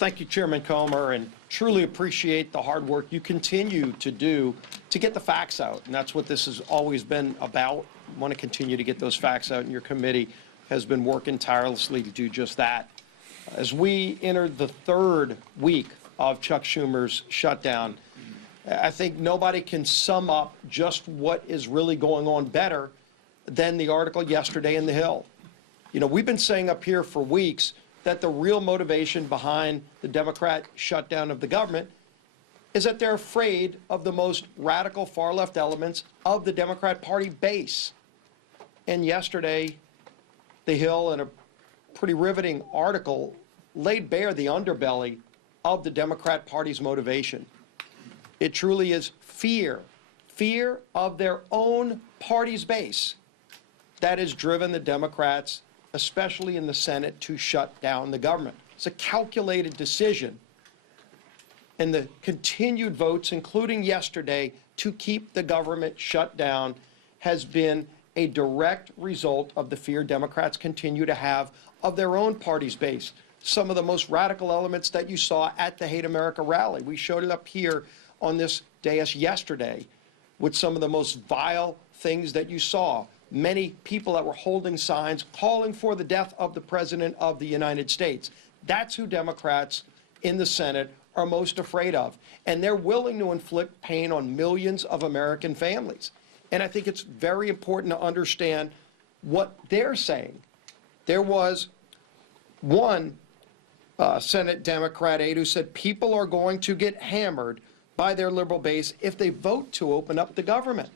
Thank you, Chairman Comer, and truly appreciate the hard work you continue to do to get the facts out. And that's what this has always been about. I want to continue to get those facts out, and your committee has been working tirelessly to do just that. As we enter the third week of Chuck Schumer's shutdown, I think nobody can sum up just what is really going on better than the article yesterday in The Hill. You know, we've been saying up here for weeks that the real motivation behind the Democrat shutdown of the government is that they're afraid of the most radical far-left elements of the Democrat Party base. And yesterday, The Hill, in a pretty riveting article, laid bare the underbelly of the Democrat Party's motivation. It truly is fear of their own party's base that has driven the Democrats, especially in the Senate, to shut down the government. It's a calculated decision. And the continued votes, including yesterday, to keep the government shut down has been a direct result of the fear Democrats continue to have of their own party's base. Some of the most radical elements that you saw at the Hate America rally. We showed it up here on this dais yesterday with some of the most vile things that you saw. Many people that were holding signs calling for the death of the President of the United States. That's who Democrats in the Senate are most afraid of. And they're willing to inflict pain on millions of American families. And I think it's very important to understand what they're saying. There was one Senate Democrat aide who said people are going to get hammered by their liberal base if they vote to open up the government.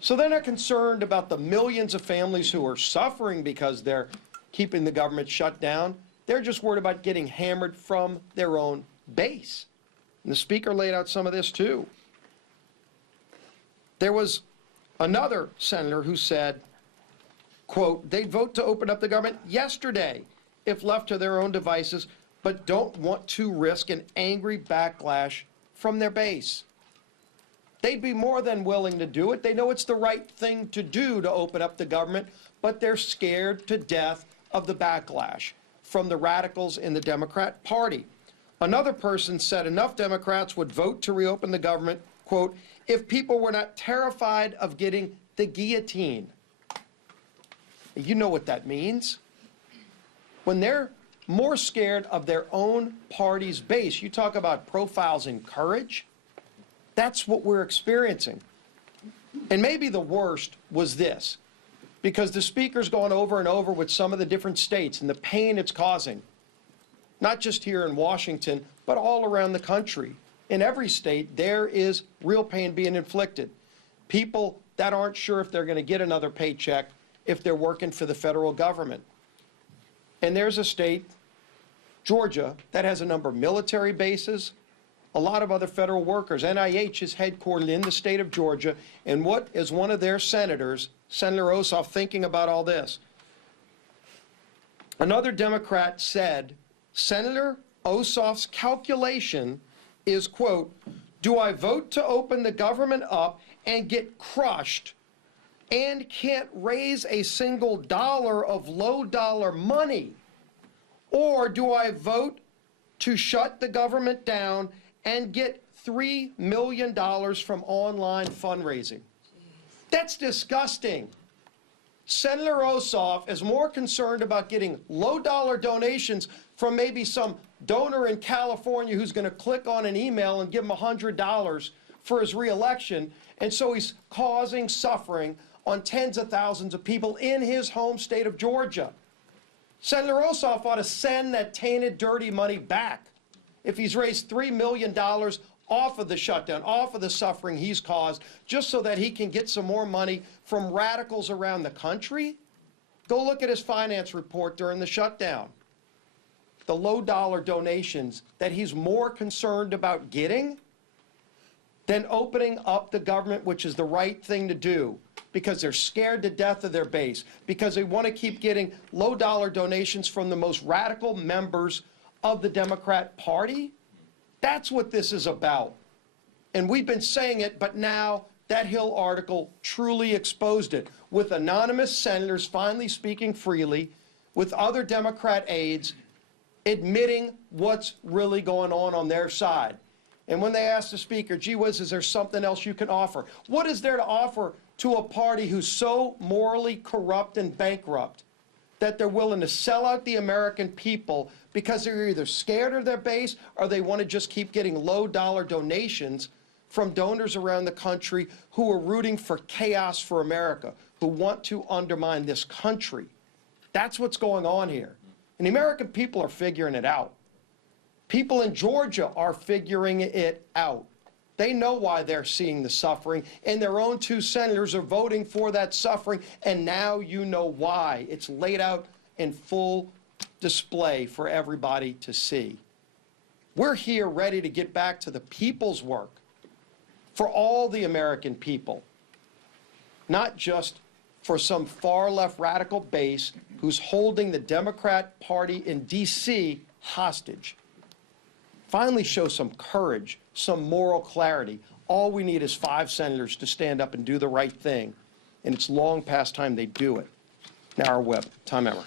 So they're not concerned about the millions of families who are suffering because they're keeping the government shut down. They're just worried about getting hammered from their own base. And the Speaker laid out some of this too. There was another senator who said, quote, they'd vote to open up the government yesterday if left to their own devices, but don't want to risk an angry backlash from their base. They'd be more than willing to do it. They know it's the right thing to do to open up the government, but they're scared to death of the backlash from the radicals in the Democrat Party. Another person said enough Democrats would vote to reopen the government, quote, if people were not terrified of getting the guillotine. You know what that means. When they're more scared of their own party's base, you talk about profiles in courage. That's what we're experiencing. And maybe the worst was this, because the Speaker's gone over and over with some of the different states and the pain it's causing, not just here in Washington, but all around the country. In every state, there is real pain being inflicted. People that aren't sure if they're going to get another paycheck if they're working for the federal government. And there's a state, Georgia, that has a number of military bases, a lot of other federal workers. NIH is headquartered in the state of Georgia. And what is one of their senators, Senator Ossoff, thinking about all this? Another Democrat said, Senator Ossoff's calculation is, quote, do I vote to open the government up and get crushed and can't raise a single dollar of low dollar money? Or do I vote to shut the government down and get $3 million from online fundraising? That's disgusting. Senator Ossoff is more concerned about getting low-dollar donations from maybe some donor in California who's going to click on an email and give him $100 for his reelection, and so he's causing suffering on tens of thousands of people in his home state of Georgia. Senator Ossoff ought to send that tainted, dirty money back. If he's raised $3 million off of the shutdown, off of the suffering he's caused, just so that he can get some more money from radicals around the country, go look at his finance report during the shutdown. The low-dollar donations that he's more concerned about getting than opening up the government, which is the right thing to do, because they're scared to death of their base, because they want to keep getting low-dollar donations from the most radical members of the Democrat Party. That's what this is about. And we've been saying it, but now that Hill article truly exposed it, with anonymous senators finally speaking freely, with other Democrat aides. admitting what's really going on their side. And when they ask the speaker, gee whiz, is there something else you can offer? What is there to offer to a party who's so morally corrupt and bankrupt that they're willing to sell out the American people because they're either scared of their base or they want to just keep getting low-dollar donations from donors around the country who are rooting for chaos for America, who want to undermine this country? That's what's going on here. And the American people are figuring it out. People in Georgia are figuring it out. They know why they're seeing the suffering, and their own 2 senators are voting for that suffering, and now you know why. It's laid out in full display for everybody to see. We're here ready to get back to the people's work for all the American people, not just for some far-left radical base who's holding the Democrat Party in D.C. hostage. Finally show some courage, some moral clarity. All we need is 5 senators to stand up and do the right thing, and it's long past time they do it. Now our whip, Tom Emmer.